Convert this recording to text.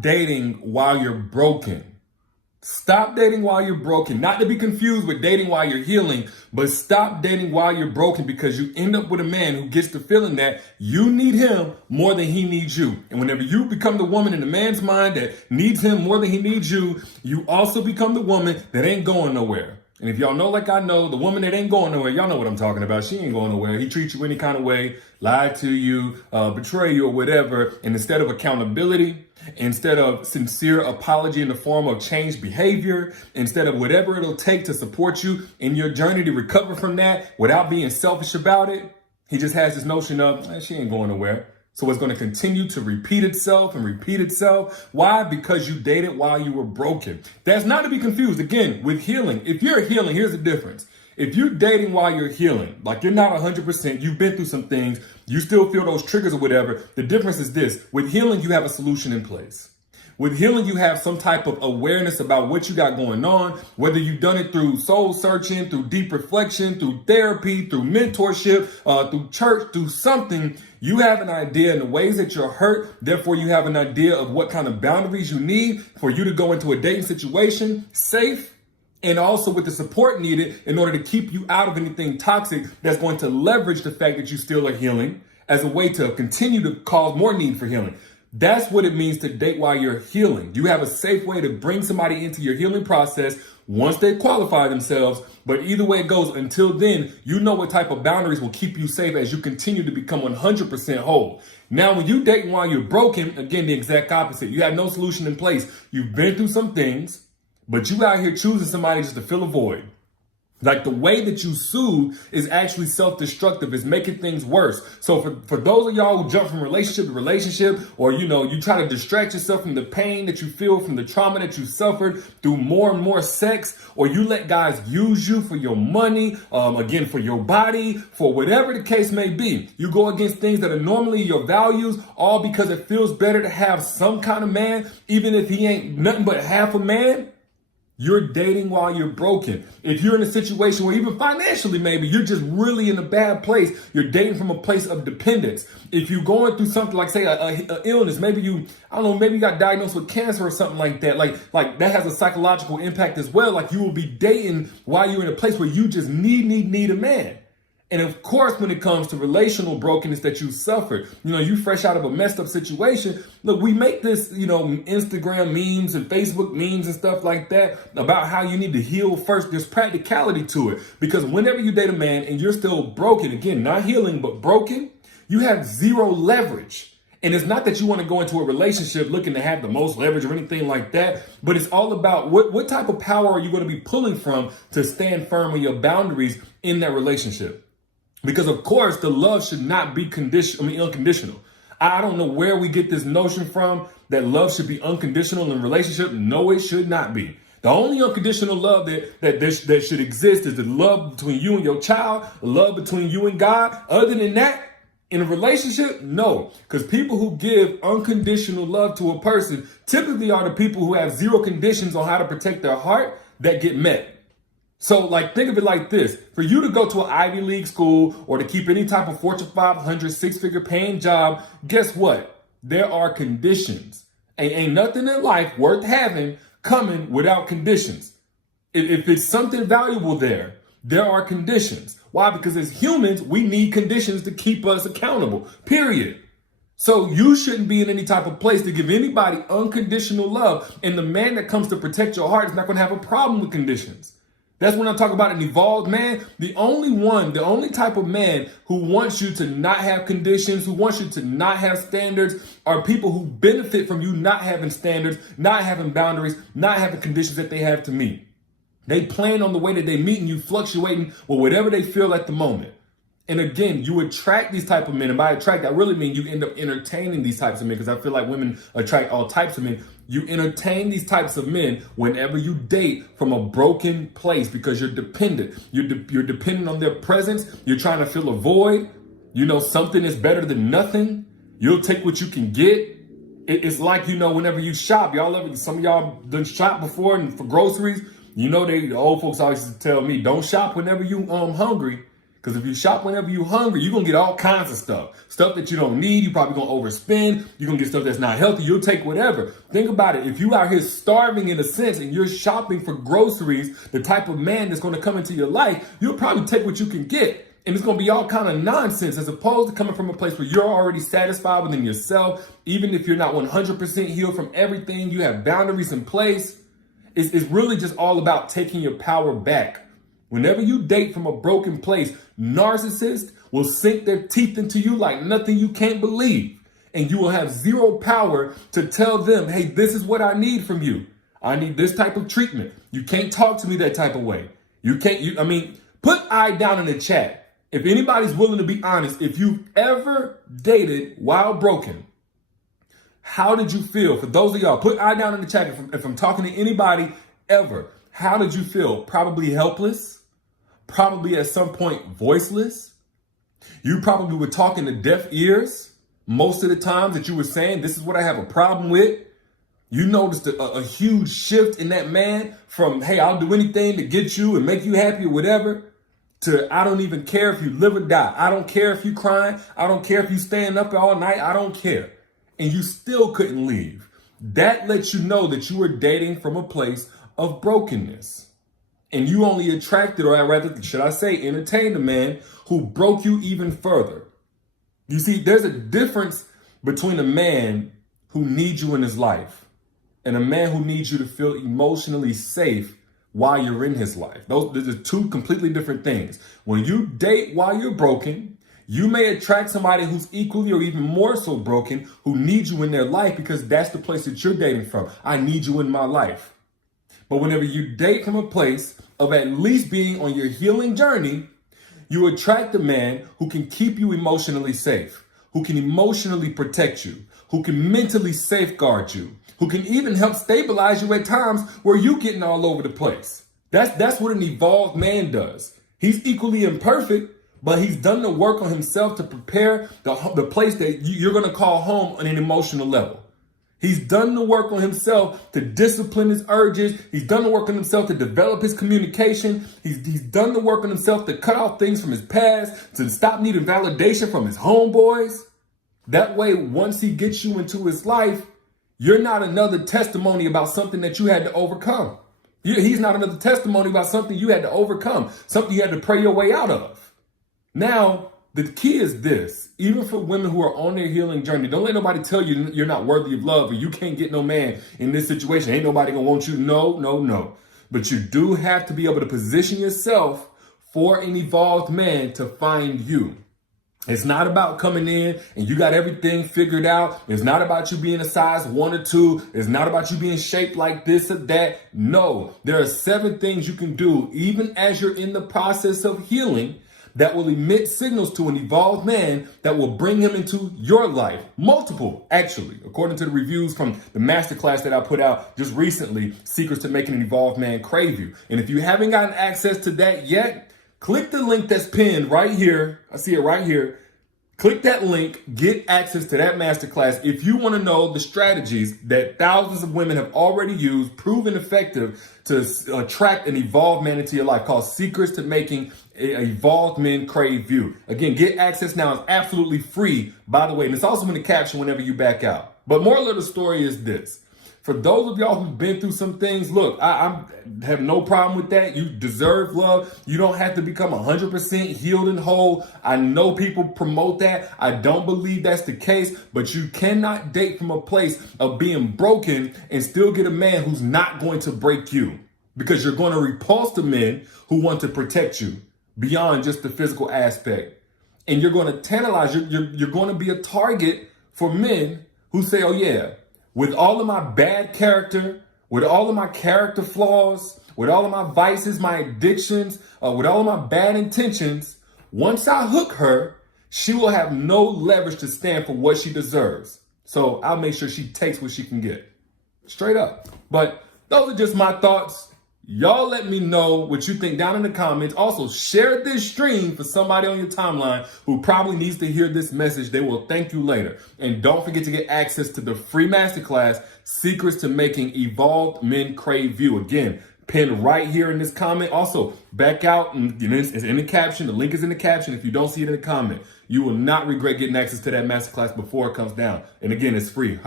dating while you're broken. Stop dating while you're broken. Not to be confused with dating while you're healing, but stop dating while you're broken, because you end up with a man who gets the feeling that you need him more than he needs you. And whenever you become the woman in the man's mind that needs him more than he needs you, you also become the woman that ain't going nowhere. And if y'all know, like I know, the woman that ain't going nowhere, y'all know what I'm talking about. She ain't going nowhere. He treats you any kind of way, lie to you, betray you or whatever. And instead of accountability, instead of sincere apology in the form of changed behavior, instead of whatever it'll take to support you in your journey to recover from that without being selfish about it, he just has this notion of, she ain't going nowhere. So it's going to continue to repeat itself and repeat itself. Why? Because you dated while you were broken. That's not to be confused, again, with healing. If you're healing, here's the difference. If you're dating while you're healing, like you're not 100%, you've been through some things, you still feel those triggers or whatever, the difference is this. With healing, you have a solution in place. With healing, you have some type of awareness about what you got going on, whether you've done it through soul searching, through deep reflection, through therapy, through mentorship, through church, through something. You have an idea in the ways that you're hurt. Therefore, you have an idea of what kind of boundaries you need for you to go into a dating situation safe, and also with the support needed in order to keep you out of anything toxic that's going to leverage the fact that you still are healing as a way to continue to cause more need for healing. That's what it means to date while you're healing. You have a safe way to bring somebody into your healing process once they qualify themselves. But either way it goes, until then, you know what type of boundaries will keep you safe as you continue to become 100% whole. Now, when you date while you're broken, again, the exact opposite. You have no solution in place. You've been through some things, but you out here choosing somebody just to fill a void. Like the way that you soothe is actually self-destructive, is making things worse. So for those of y'all who jump from relationship to relationship, or, you try to distract yourself from the pain that you feel from the trauma that you suffered through more and more sex, or you let guys use you for your money, again, for your body, for whatever the case may be. You go against things that are normally your values, all because it feels better to have some kind of man, even if he ain't nothing but half a man. You're dating while you're broken. If you're in a situation where even financially, maybe you're just really in a bad place, you're dating from a place of dependence. If you're going through something like, say, a illness, maybe you got diagnosed with cancer or something like that. Like that has a psychological impact as well. Like you will be dating while you're in a place where you just need a man. And of course, when it comes to relational brokenness that you suffered, you fresh out of a messed up situation. Look, we make this, Instagram memes and Facebook memes and stuff like that about how you need to heal first. There's practicality to it, because whenever you date a man and you're still broken, again, not healing, but broken, you have zero leverage. And it's not that you want to go into a relationship looking to have the most leverage or anything like that, but it's all about what type of power are you going to be pulling from to stand firm on your boundaries in that relationship. Because, of course, the love should not be unconditional. I don't know where we get this notion from that love should be unconditional in a relationship. No, it should not be. The only unconditional love that should exist is the love between you and your child, the love between you and God. Other than that, in a relationship, no. Because people who give unconditional love to a person typically are the people who have zero conditions on how to protect their heart that get met. So, think of it like this. For you to go to an Ivy League school or to keep any type of Fortune 500 six-figure paying job, guess what? There are conditions. Ain't nothing in life worth having coming without conditions. If it's something valuable there are conditions. Why? Because as humans, we need conditions to keep us accountable, period. So you shouldn't be in any type of place to give anybody unconditional love. And the man that comes to protect your heart is not going to have a problem with conditions. That's when I talk about an evolved man. The only type of man who wants you to not have conditions, who wants you to not have standards, are people who benefit from you not having standards, not having boundaries, not having conditions that they have to meet. They plan on the way that they meet and you fluctuating with whatever they feel at the moment. And again, you attract these type of men. And by attract, I really mean you end up entertaining these types of men, because I feel like women attract all types of men. You entertain these types of men whenever you date from a broken place, because you're dependent. You're dependent on their presence. You're trying to fill a void. Something is better than nothing. You'll take what you can get. It's like, whenever you shop, some of y'all done shop before and for groceries. The old folks always used to tell me, don't shop whenever you hungry. Because if you shop whenever you're hungry, you're going to get all kinds of stuff. Stuff that you don't need. You're probably going to overspend. You're going to get stuff that's not healthy. You'll take whatever. Think about it. If you out here starving in a sense and you're shopping for groceries, the type of man that's going to come into your life, you'll probably take what you can get. And it's going to be all kind of nonsense as opposed to coming from a place where you're already satisfied within yourself. Even if you're not 100% healed from everything, you have boundaries in place. It's really just all about taking your power back. Whenever you date from a broken place, narcissists will sink their teeth into you like nothing you can't believe. And you will have zero power to tell them, hey, this is what I need from you. I need this type of treatment. You can't talk to me that type of way. Put I down in the chat. If anybody's willing to be honest, if you've ever dated while broken, how did you feel? For those of y'all, put I down in the chat if I'm talking to anybody ever. How did you feel? Probably helpless. Probably at some point voiceless. You probably were talking to deaf ears most of the times that you were saying, this is what I have a problem with. You noticed a huge shift in that man from, hey, I'll do anything to get you and make you happy or whatever, to I don't even care if you live or die. I don't care if you crying. I don't care if you staying up all night. I don't care. And you still couldn't leave. That lets you know that you were dating from a place of brokenness. And you only attracted, or rather, should I say, entertained a man who broke you even further. You see, there's a difference between a man who needs you in his life and a man who needs you to feel emotionally safe while you're in his life. Those are two completely different things. When you date while you're broken, you may attract somebody who's equally or even more so broken, who needs you in their life because that's the place that you're dating from. I need you in my life. But whenever you date from a place of at least being on your healing journey, you attract a man who can keep you emotionally safe, who can emotionally protect you, who can mentally safeguard you, who can even help stabilize you at times where you're getting all over the place. That's what an evolved man does. He's equally imperfect, but he's done the work on himself to prepare the place that you're going to call home on an emotional level. He's done the work on himself to discipline his urges. He's done the work on himself to develop his communication. He's done the work on himself to cut off things from his past, to stop needing validation from his homeboys. That way, once he gets you into his life, you're not another testimony about something that you had to overcome. He's not another testimony about something you had to overcome, something you had to pray your way out of. Now, the key is this, even for women who are on their healing journey, don't let nobody tell you you're not worthy of love or you can't get no man in this situation. Ain't nobody gonna want you. No. But you do have to be able to position yourself for an evolved man to find you. It's not about coming in and you got everything figured out. It's not about you being a size 1 or 2. It's not about you being shaped like this or that. No, there are 7 things you can do even as you're in the process of healing that will emit signals to an evolved man that will bring him into your life. Multiple, actually, according to the reviews from the masterclass that I put out just recently, Secrets to Making an Evolved Man Crave You. And if you haven't gotten access to that yet, click the link that's pinned right here. I see it right here. Click that link, get access to that masterclass if you want to know the strategies that thousands of women have already used, proven effective to attract an evolved man into your life, called Secrets to Making an Evolved Men Crave You. Again, get access now. It's absolutely free, by the way, and it's also in the caption whenever you back out. But moral of the story is this. For those of y'all who've been through some things, look, I have no problem with that. You deserve love. You don't have to become 100% healed and whole. I know people promote that. I don't believe that's the case, but you cannot date from a place of being broken and still get a man who's not going to break you, because you're going to repulse the men who want to protect you beyond just the physical aspect. And you're going to tantalize, you're going to be a target for men who say, oh yeah, with all of my bad character, with all of my character flaws, with all of my vices, my addictions, with all of my bad intentions, once I hook her, she will have no leverage to stand for what she deserves. So I'll make sure she takes what she can get. Straight up. But those are just my thoughts. Y'all let me know what you think down in the comments. Also, share this stream for somebody on your timeline who probably needs to hear this message. They will thank you later. And don't forget to get access to the free masterclass, Secrets to Making Evolved Men Crave You. Again, pinned right here in this comment. Also, back out, and it's in the caption. The link is in the caption. If you don't see it in the comment, you will not regret getting access to that masterclass before it comes down. And again, it's free.